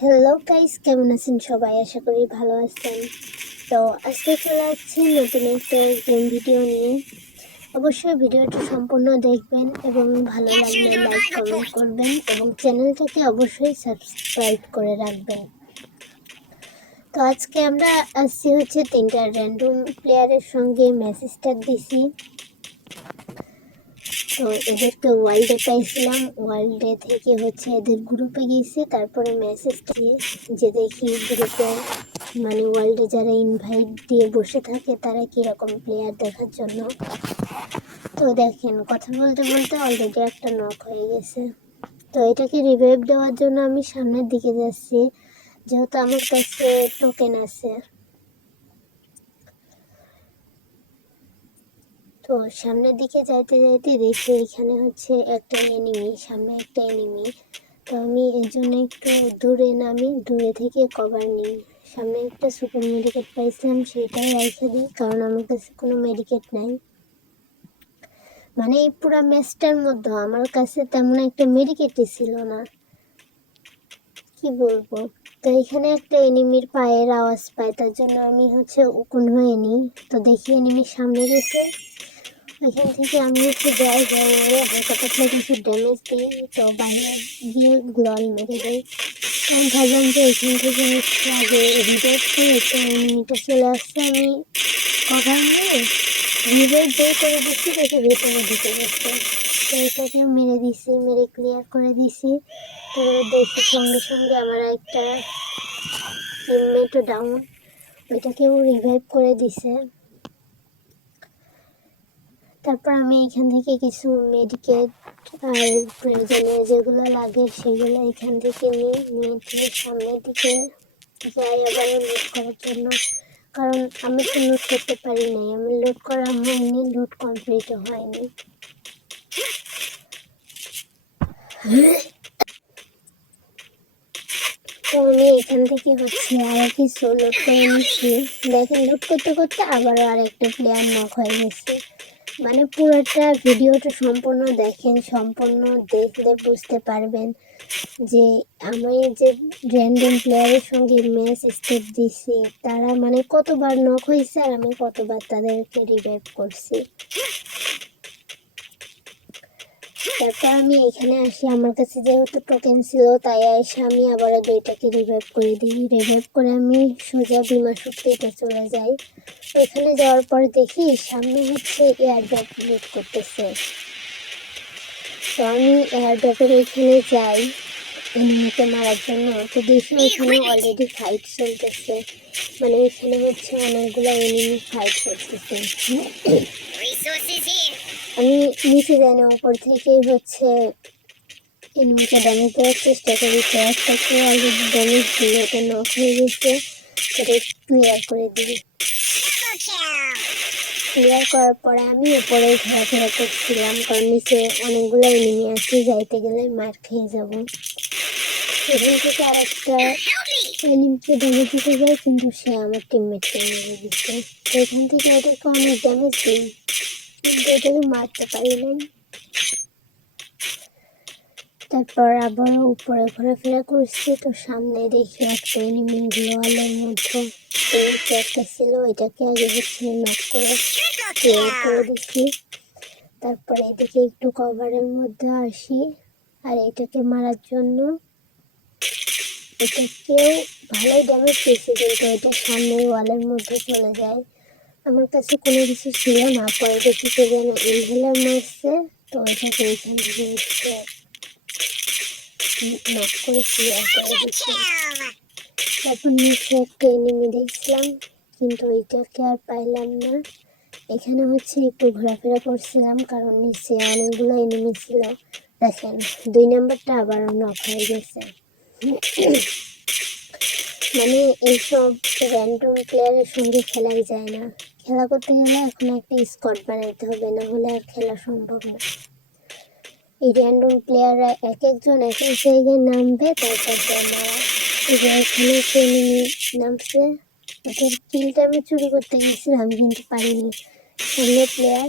Hello guys কেমন আছেন সবাই? আশা করি ভালো আছেন। তো আজকে চলে আসছি নতুন একটা গেম ভিডিও নিয়ে। অবশ্যই ভিডিওটি সম্পূর্ণ দেখবেন এবং ভালো লাগলে লাইক কমেন্ট করবেন এবং চ্যানেলটাকে অবশ্যই সাবস্ক্রাইব করে রাখবেন। তো আজকে আমরা আসছি হচ্ছে তিনটা র্যান্ডম প্লেয়ারের সঙ্গে মেসেজটা দিছি। তো এদেরকে ওয়ার্ল্ডে পাইছিলাম। ওয়ার্ল্ডে থেকে হচ্ছে এদের গ্রুপে গেছি তারপরে মেসেজ দিয়ে যে দেখি গ্রুপে মানে ওয়ার্ল্ডে যারা ইনভাইট দিয়ে বসে থাকে, তারা কীরকম প্লেয়ার দেখার জন্য। তো দেখেন, কথা বলতে বলতে অলরেডি একটা নক হয়ে গেছে। তো এটাকে রিভাইভ দেওয়ার জন্য আমি সামনের দিকে যাচ্ছি। যেহেতু আমার কাছে টোকেন আছে। তো সামনের দিকে যাইতে যাইতে দেখি এখানে হচ্ছে একটা এনিমি সামনে একটা এনিমি তো আমি এর জন্য একটু দূরে নামি, দূরে থেকে কভার নিই। সামনে একটা সুপার মেডিকেট পাইছিলাম, সেটাই রেখে দিই, কারণ আমার কাছে কোনো মেডিকেট নাই। মানে এই পুরো ম্যাচটার মধ্যে আমার কাছে তেমন একটা মেডিকেটই ছিল না। কি বলব? তো এখানে একটা এনিমির পায়ের আওয়াজ পাই তার জন্য আমি হচ্ছে উকুন হয়ে নিই। তো দেখি এনিমির সামনে গেছে। এখান থেকে আমি একটু যাই যাই মেরে হালকা পাতলা কিছু ড্যামেজ দিই তো বাইরে গিয়ে গ্লল মেরে তো আমি ভাবলাম যে এখান থেকে হচ্ছে আগে রিভাইভ করে তো এনিমিটা চলে আসছে আমি। কভার নিয়ে রিভাইভ বের করে দিচ্ছি দেখে ভেতরে ঢুকে গেছে। তো এটাকে মেরে দিছি, মেরে ক্লিয়ার করে দিছি। তো দেখি সঙ্গে সঙ্গে আমার একটা টিমমেটও ডাউন ওইটাকেও রিভাইভ করে দিছে। তারপর আমি এখান থেকে কিছু মেডিকেট আর প্রয়োজনীয় যেগুলো লাগে সেগুলো এখান থেকে নিয়ে ঠিক সামনের দিকে যাই আবার লুট করার জন্য। কারণ আমি তো লুট করতে পারি নাই, আমি লুট করা হয়নি লুট কমপ্লিট হয়নি। তো আমি এখান থেকে হচ্ছে আর কিছু লুট করে নিচ্ছি। দেখেন লুট করতে করতে আবারও আর একটা প্লেয়ার নক হয়ে গেছে। মানে পুরোটা ভিডিওটা সম্পূর্ণ দেখেন, সম্পূর্ণ দেখলে বুঝতে পারবেন যে আমি যে র্যান্ডম প্লেয়ারের সঙ্গে ম্যাচ স্টেপ দিছি, তারা মানে কতবার নক হয়েছে আর আমি কতবার তাদেরকে রিভাইভ করছি। তারপর আমি এখানে আসি। আমার কাছে যেহেতু টোকেন ছিল, তাই এসে আমি আবারও দুইটাকে রিভাইভ করে দিই। রিভাইভ করে আমি সোজা বিমা শক্তিতে চলে যাই। ওইখানে যাওয়ার পর দেখি সামনে হচ্ছে এয়ারড্রপ লুট করতেছে। তো আমি এয়ারড্রপের ওইখানে যাই। এনিমিকে মারার জন্য তো দেখি ওইখানে অলরেডি ফাইট চলতেছে। মানে ওইখানে হচ্ছে অনেকগুলো এনিমি ফাইট করতেছে। আমি নিচে যাই না উপর থেকেই হচ্ছে এনিমিকে ড্যামেজ দেওয়ার চেষ্টা করি। একটাকে অলরেডি ড্যামেজ দিয়ে ওটা নক হয়ে গেছে সেটা ক্লিয়ার করে দিই। ক্লিয়ার করার পরে আমি উপরে ঘোরাফেরা করছিলাম, কারণ নিচে অনেকগুলো এনিমি আছে, যাইতে গেলে মার খেয়ে যাব। এখান থেকে আর একটা এনিমিকে ড্যামেজ দিতে যায় কিন্তু সে আমার টিমমেটকে মেরে দিচ্ছে। তো এখান থেকে ওদেরকে অনেক ড্যামেজ দিই। এটাকে মারতে পারি নাই। তারপর আবারও উপরে ঘোরাফেরা করছি, তো সামনে দেখি একটা এনিমি গ্লোয়ালের মধ্যে একটা ছিল, ওইটাকে আগে হচ্ছে নক করে করে দিচ্ছি। তারপরে এদিকে একটু কভারের মধ্যে আসি, আর এটাকে মারার জন্য এটাকেও ভালোই ড্যামেজ পেয়েছি কিন্তু এটা সামনের ওয়ালের মধ্যে চলে যায়। আমার কাছে কোনো কিছু ছিল না। পরে দেখি যে যেন ইনহেলার মারছে। তো ওইটাকে এখান থেকে হচ্ছে নক করে ক্লিয়ার করে দিচ্ছি তারপর নিচে একটা এনিমি দেখছিলাম কিন্তু ওইটাকে আর পাইলাম না। এখানে হচ্ছে একটু ঘোরাফেরা করছিলাম, কারণ নিচে অনেকগুলো এনিমি ছিল। দেখেন, দুই নাম্বারটা আবার নক হয়ে গেছে। মানে এইসব র্যান্ডম প্লেয়ারের সঙ্গে খেলাই যায় না। খেলা করতে গেলে এখন একটা স্কট বানাইতে হবে, না হলে আর খেলা সম্ভব না। এই র্যান্ডম প্লেয়াররা এক একজন এক এক জায়গায় নামবে, তারপর মারা এই যে এখানে এনিমি নামছে। ওদের কিলটা আমি চুরি করতে গেছিলাম কিন্তু পারিনি। সামনে প্লেয়ার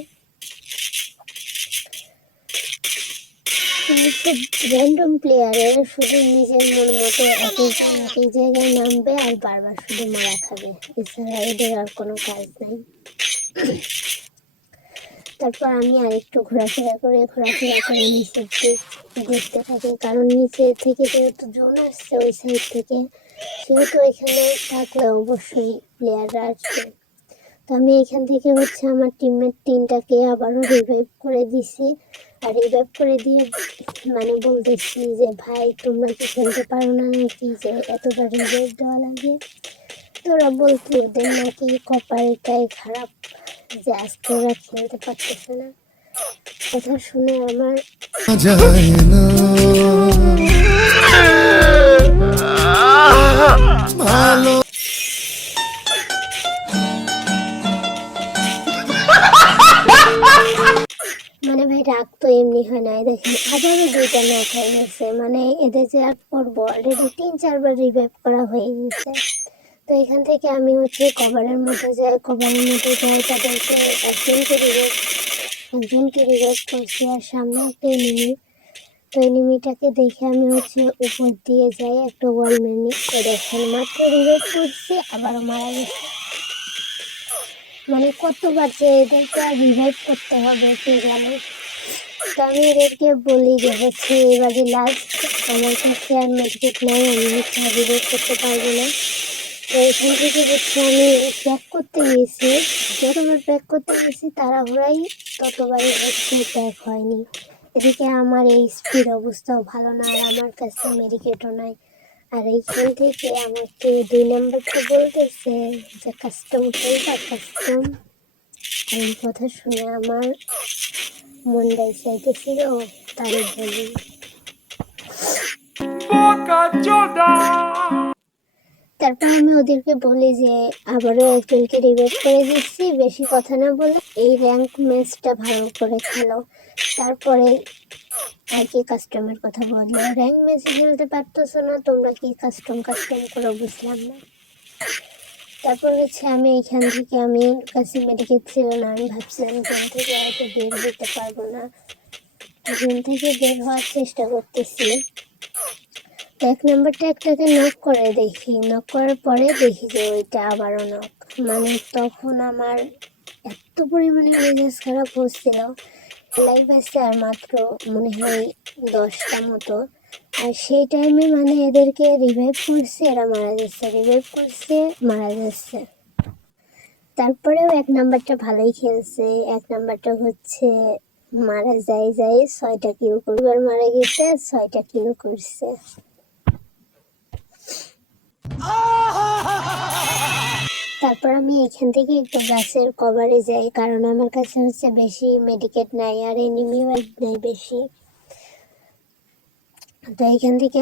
র্যান্ডম প্লেয়ারের শুধু নিজের মন মতো এক এক এক এক জায়গায় নামবে আর বারবার শুধু মারা খাবে। এছাড়া এদের আর কোনো কাজ নাই। তারপর আমি আরেকটু ঘোরাফেরা করে ঘোরাফেরা করে নিচের দিক ঘুরতে থাকি। কারণ নিচে থেকে যেহেতু জোন আসছে, ওই সাইড থেকে। সেহেতু এখানে থাকলে অবশ্যই প্লেয়াররা আসবে। তো আমি এখান থেকে হচ্ছে আমার টিমমেট তিনটাকে আবারও রিভাইভ করে দিছি। আর রিভাইভ করে দিয়ে মানে বলতেছি যে, ভাই, তোমরা কি খেলতে পারো না নাকি? যে এতবার রিভাইভ দেওয়া লাগে? তো ওরা বলতো ওদের নাকি কপালটাই খারাপ যে আজকে ওরা খেলতে পারতেছে না। কথা শুনে আমার এদের যে আর করব অলরেডি তিন চারবার রিভাইভ করা হয়ে গেছে। তো এখান থেকে আমি হচ্ছে কভারের মধ্যে যাই কভারের মধ্যে যাই, তাদেরকে একজনকে রিভাইভ একজনকে রিভাইভ করছি আর সামনে একটা এনিমি তো এনিমিটাকে দেখে আমি হচ্ছে উপর দিয়ে যাই, একটা ওয়াল মেনি তো দেখেন, মাত্র রিভাইভ করছি, আবারও মারা গেছে। মানে কতবার যে এদেরকে রিভাইভ করতে হবে, কে জানে? তো আমি এদেরকে বলি যে হচ্ছে এবারে লাস্ট আমার কাছে আর মেডিকেট নাই, আমি হচ্ছে রিভাইভ করতে পারব না। তো এখান থেকে হচ্ছে আমি প্যাক করতে গেছি যতবার প্যাক করতে গেছি তাড়াহুড়াই ততবারই হচ্ছে প্যাক হয়নি। এদিকে আমার এই স্পিড অবস্থাও ভালো না, আর আমার কাছে মেডিকেটও নাই। আর এইখান থেকে আমাকে দুই নম্বরটা বলতেছে যে কাস্টম খেলবা কাস্টম এই কথা শুনে আমার মন মনটাই চাইতেছিল তারই বলি তারপর আমি ওদেরকে বলি যে, আবারও একজনকে রিভাইভ করে দিচ্ছি, বেশি কথা না বলে এই র্যাঙ্ক ম্যাচটা ভালো করে খেলো। তারপরে আর কি কাস্টমের কথা বলল র্যাঙ্ক ম্যাচে খেলতে পারতেছো না, তোমরা কি কাস্টম কাস্টম করে বুঝলাম না। তারপর হচ্ছে আমি এখান থেকে, আমি কাছে মেডিকেল ছিল না, আমি ভাবছিলাম এখান থেকে হয়তো বের হতে পারব না। এখান থেকে বের হওয়ার চেষ্টা করতেছি। এক নম্বরটা একটাকে নক করে দেখি। নক করার পরে দেখি যে ওইটা আবারও নক মানে তখন আমার এত পরিমাণে মেজাজ খারাপ হচ্ছিল। লাইভ আছে আর মাত্র মনে হয় দশটা মতো। আর সেই টাইমে মানে এদেরকে রিভাইভ করছে, এরা মারা যাচ্ছে রিভাইভ করছে, মারা যাচ্ছে। তারপরেও এক নাম্বারটা ভালোই খেলছে। এক নাম্বারটা হচ্ছে মারা যায় যায় ছয়টা কিল করবার মারা গেছে, ছয়টা কিল করছে। তারপর আমি এখান থেকে একটু গাছের কভারে যাই, কারণ আমার কাছে হচ্ছে বেশি মেডিকেট নাই আর এনিমিও নাই বেশি। তো এখান থেকে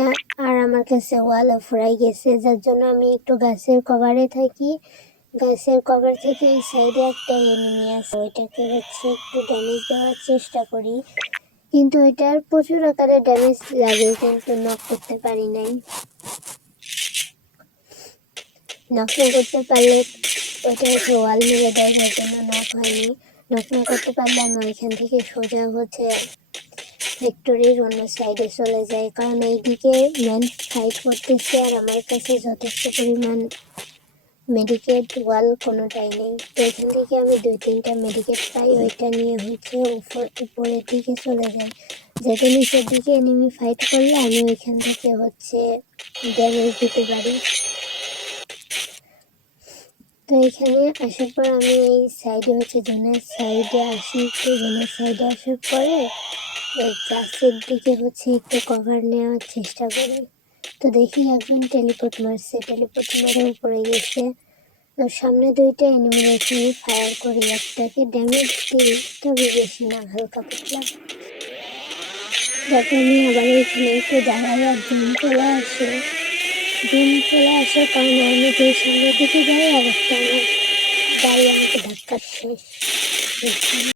আর আমার কাছে ওয়াল ফুরাই গেছে, যার জন্য আমি একটু গাছের কভারে থাকি। গাছের কভার থেকে এই সাইডে একটা এনিমি আছে, ওইটাকে হচ্ছে একটু ড্যামেজ দেওয়ার চেষ্টা করি। কিন্তু এটার প্রচুর আকারে ড্যামেজ লাগে, কিন্তু নক করতে পারি নাই। নক না করতে পারলে হচ্ছে ওয়াল মেরে দেয়, যার জন্য নক হয়নি। নক না করতে পারলে আমি ওইখান থেকে সোজা হচ্ছে ভিক্টোরির অন্য সাইডে চলে যায় কারণ এইদিকে ম্যান ফাইট করতেছে আর আমার কাছে যথেষ্ট পরিমাণ মেডিকেট ওয়াল কোনোটাই নেই। তো এখান থেকে আমি দুই, তিনটা মেডিকেট পাই, ওইটা নিয়ে হচ্ছে উপর, উপরের দিকে চলে যাই। যাতে নিচের দিকে এনিমি ফাইট করলে আমি ওইখান থেকে হচ্ছে ড্যামেজ দিতে পারি। তো এখানে আসার পর আমি এই সাইডে হচ্ছে জোনের সাইডে আসি। একটু জোনের সাইডে আসার পরে এই গাছের দিকে হচ্ছে একটু কভার নেওয়ার চেষ্টা করি। তো দেখি একজন টেলিপোর্ট মারছে টেলিপোর্ট মারে উপরে গেছে। তো সামনে দুইটা আমি ফায়ার করি একটাকে ড্যামেজ দিই, তবে বেশি না, হালকা পাতলা। যাতে আমি আবার এখানে একটু দাঁড়াই আর চলে আসে। জুম চলে আসার কারণ আমি দুই সামনে দিকে যাই, আর একটা আমার গাড়ি আমাকে ধাক্কা শেষ।